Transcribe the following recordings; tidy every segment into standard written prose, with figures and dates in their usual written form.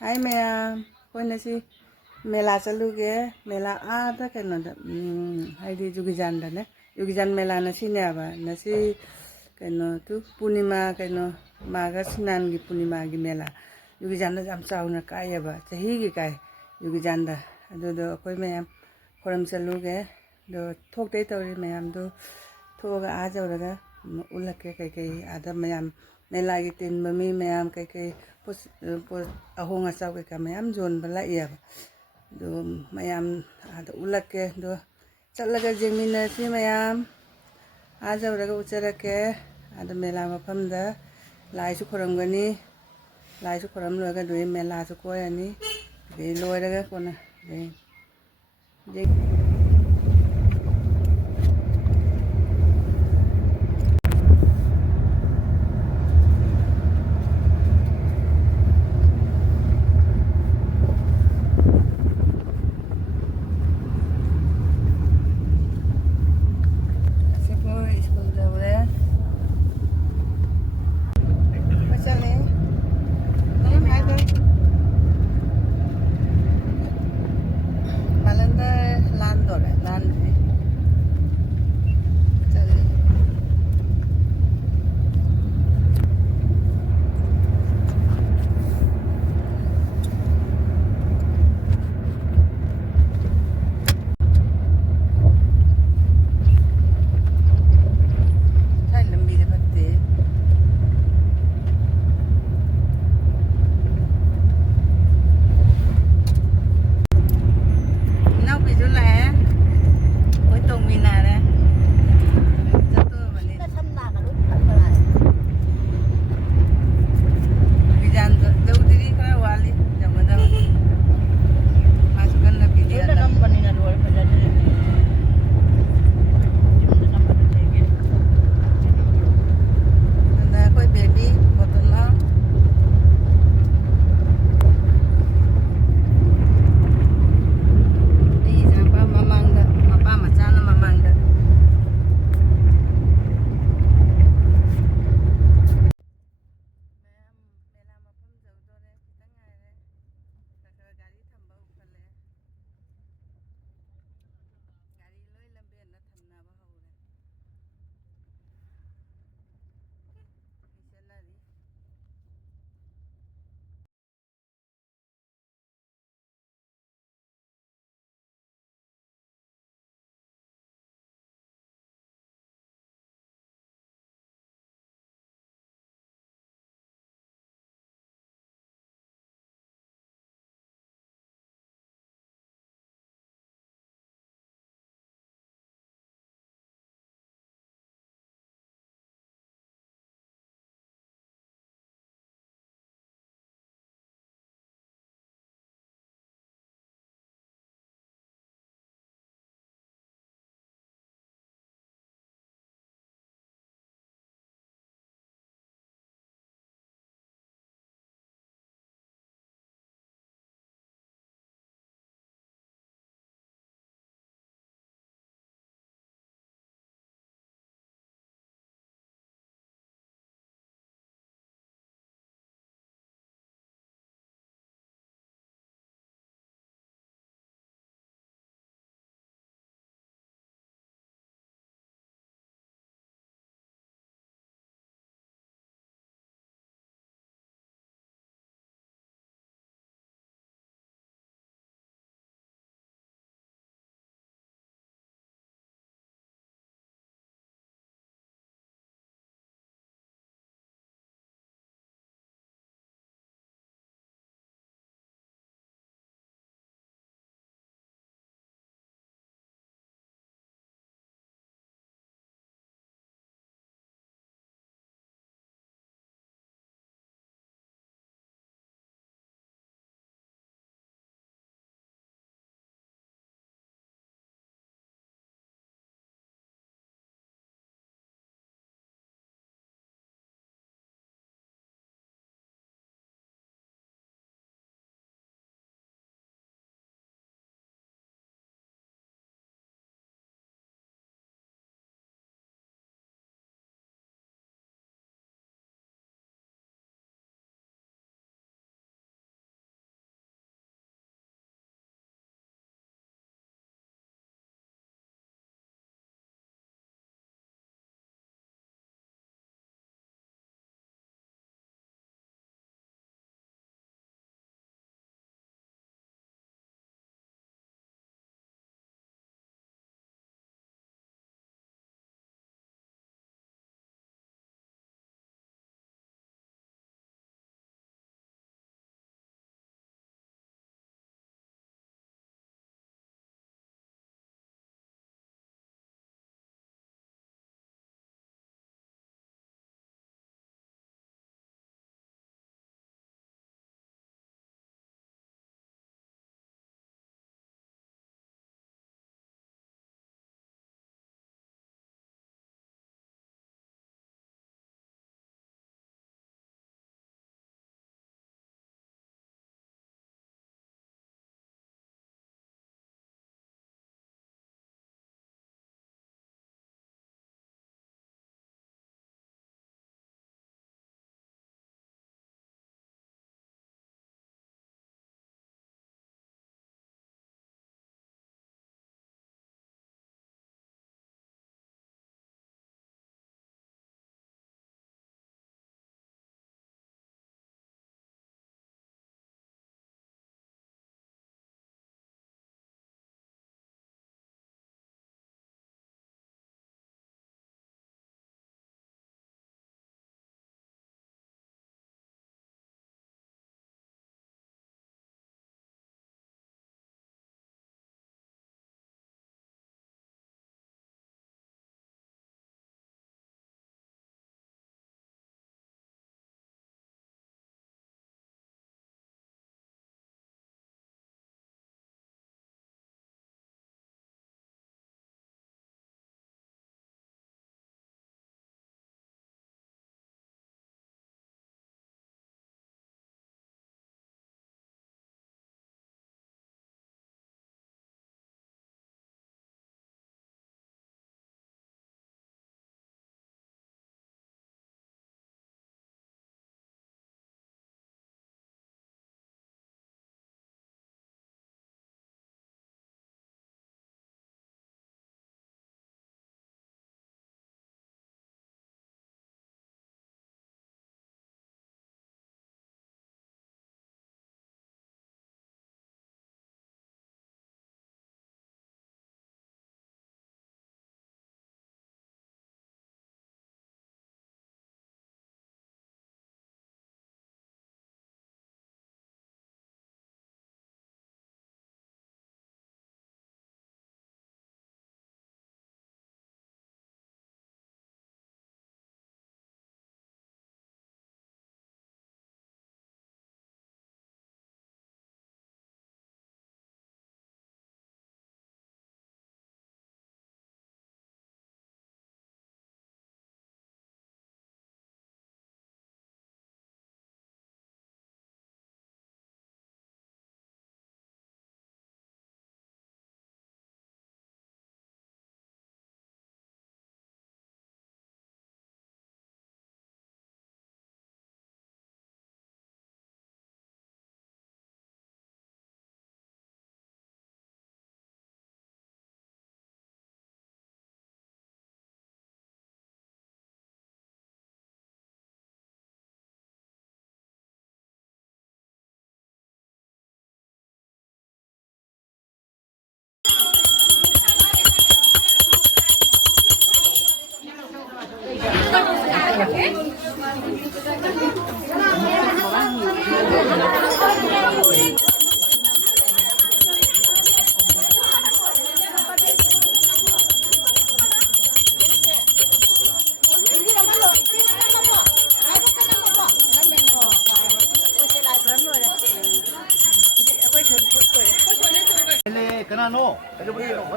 ꯍꯥꯏ ꯃꯌꯥꯝ ꯑꯩꯈꯣꯏ ꯉꯁꯤ ꯃꯦꯂꯥ ꯆꯠꯂꯨꯒꯦ ꯃꯦꯂꯥ ꯑꯥꯗ ꯀꯩꯅꯣꯗ ꯍꯥꯏꯗꯤ ꯌꯨꯕꯤꯖꯥꯟꯗꯅꯦ ꯌꯨꯕꯤꯖꯥꯟ ꯃꯦꯂꯥ ꯉꯁꯤꯅꯦꯕ ꯉꯁꯤ ꯀꯩꯅꯣ ꯄꯨꯔꯅꯤꯃꯥ ꯀꯩꯅꯣ ꯃꯥꯒ ꯁꯤꯅꯥꯟꯒꯤ ꯄꯨꯔꯅꯤꯃꯥꯒꯤ ꯃꯦꯂꯥ ꯌꯨꯕꯤꯖꯥꯟꯗ ꯌꯥꯝ ꯆꯥꯎꯅ ꯀꯥꯏꯌꯦꯕ ꯆꯍꯤꯒꯤ ꯀꯥꯏ ꯌꯨꯕꯤꯖꯥꯟꯗ ꯑꯗꯨꯗꯣ ꯑꯩꯈꯣꯏ ꯃꯌꯥꯝ ꯈꯣꯏꯔꯝ ꯆꯠꯂꯨꯒꯦ ꯑꯗꯣ ꯊꯣꯛꯇꯩ ꯇꯧꯔꯤ ꯃꯌꯥꯝꯗꯣ ꯊꯣꯛꯑꯒ ꯑꯥ ꯌꯧꯔꯒ ꯎꯠꯂꯛꯀꯦ ꯀꯩꯀꯩ ꯑꯥꯗ ꯃꯌꯥꯝ ꯃꯦꯂꯥꯒꯤ ꯇꯤꯟꯕ ꯃꯤ ꯃꯌꯥꯝ ꯀꯩꯀꯩ ꯄꯣꯠ ꯑꯍꯣꯡ ꯑꯆꯥꯎ ꯀꯩꯀꯥ ꯃꯌꯥꯝ ꯌꯣꯟꯕ ꯂꯥꯛꯑꯦꯕ ꯑꯗꯣ ꯃꯌꯥꯝ ꯑꯥꯗ ꯎꯠꯂꯛꯀꯦ ꯑꯗꯣ ꯆꯠꯂꯒ ꯌꯦꯡꯃꯤꯟꯅꯁꯤ ꯃꯌꯥꯝ ꯑꯥ ꯌꯧꯔꯒ ꯎꯠꯆꯔꯛꯀꯦ ꯑꯥꯗ ꯃꯦꯂꯥ ꯃꯐꯝꯗ ꯂꯥꯏꯁꯨ ꯈꯣꯏꯔꯝꯒꯅꯤ ꯂꯥꯏꯁꯨ ꯈꯣꯏꯔꯝ ꯂꯣꯏꯔꯒ ꯑꯗꯨꯗꯩ ꯃꯦꯂꯥꯁꯨ ꯀꯣꯏꯔꯅꯤ ꯑꯗꯩ ꯂꯣꯏꯔꯒ ꯀꯣꯟꯅ ꯑꯩꯈꯣꯏ ꯁ꯭ꯀꯨꯜ ꯌꯧꯔꯦ ꯑꯩꯈꯣꯏ ꯆꯠꯂꯦ ꯃꯌꯥꯝ ꯍꯥꯏꯗꯦ ꯃꯥꯂꯪꯗ ꯂꯥꯟ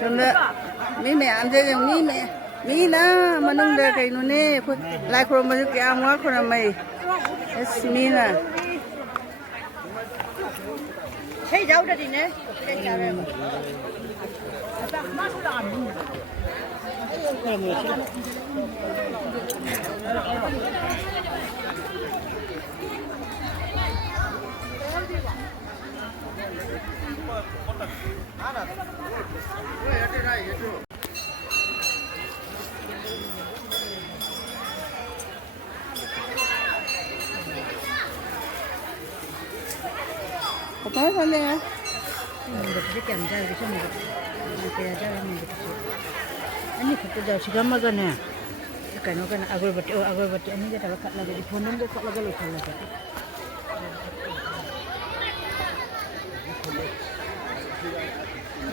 근데 미매 안 되죠 미나 만ungde kay nune lai khoro ma ke amwa khora mai esmina sei jau da dine sei jau re 어떻게 살래요? 그렇게 안 자요. 그래서 뭐 그래야 자면 되지. 아니 그때 시간 먹었네. 그러니까 아글버티 아니 게 다 갖다가 이 폰은 거 갖다가 놓고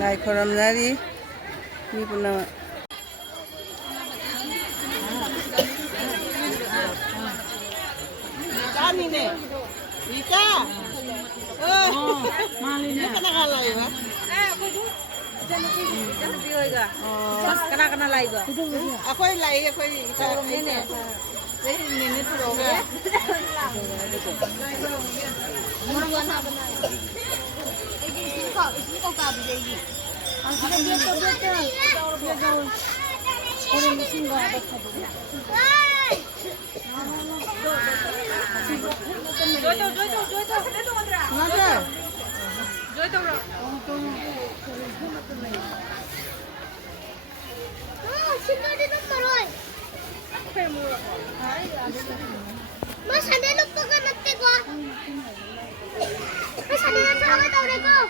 lai khoram nari ni puna Kanine. Ika. Malina. Kana lai ba? Kana lai ba? Akoi lai akoi isa ini. Ini tu roga. Mas ada lupa kan nanti gua. Mas ada yang tahu tahu deh kau.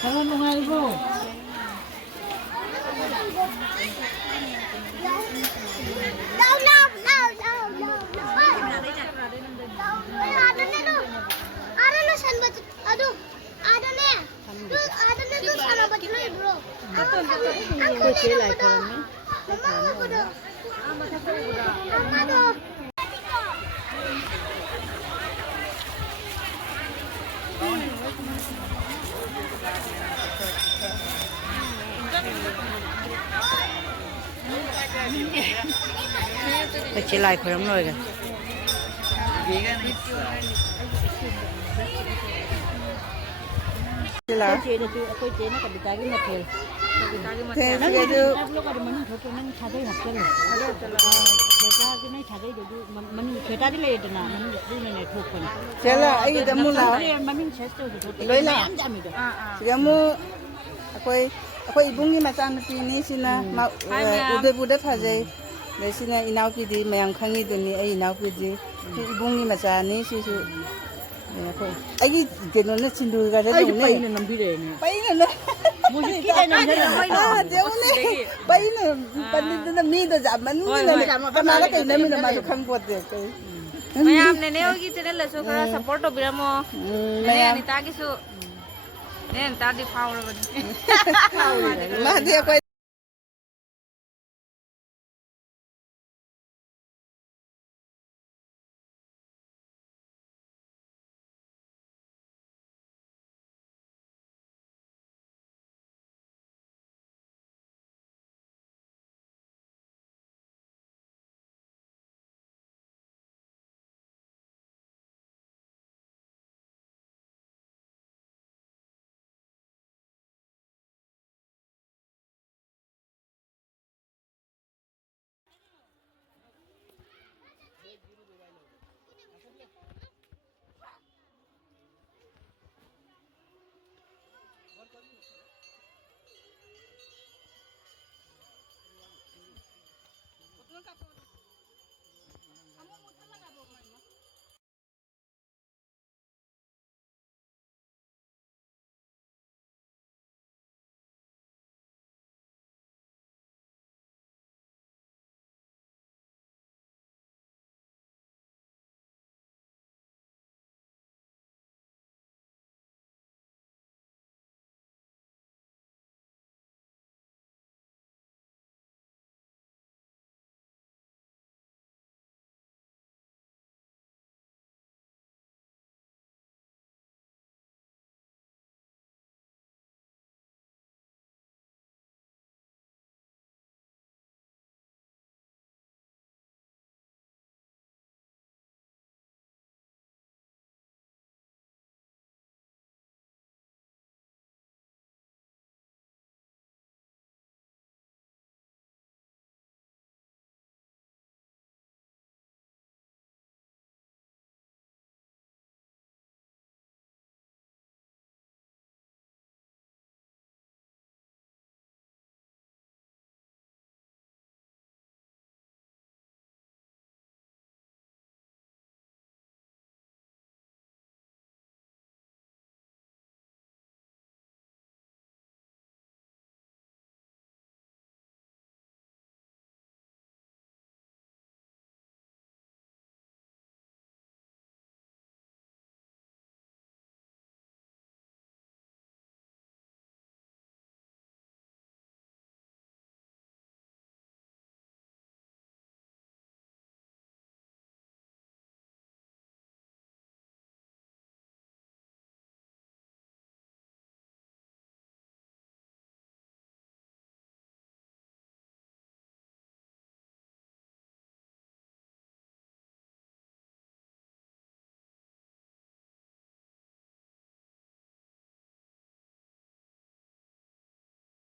Kalau mau ibu. Aduh, ada nih. Tuh, ada nih tuh sana baju nih, bro. Aku Kecil lah kalau ni. Mama aku dah. Mama dah. Kecil lah kalau ni kan. là Chị là tôi chế nó cần bị cái mặt thiệt. thế Nó cái lúc đó mình thôi nó xả cái hạt chân. Người ta cái này xả cái rồi mình người ta đi lấy được nè, mình đi này thuộc phần. thế là ấy cái mua nào mà mình sẽ tôi thôi. lấy là ăn chậm được. cái mua akwai ibungi macam pi ni sina ma ude thajai le sina inau pi di mayang khangi duni ai inau pi di ibungi macam ni si su ai cái nó chindu ga da Ai ne pai ne nambi re ne. pai ne Mu ki dai nam dai à deu ne pai ne pan ni mi da zaman ni ne kana la kai na mi na ma du khang pot de kai Mayam nene hogi channel la so kara support obiramo nene ani ta kisu nen ta di power bani ma dia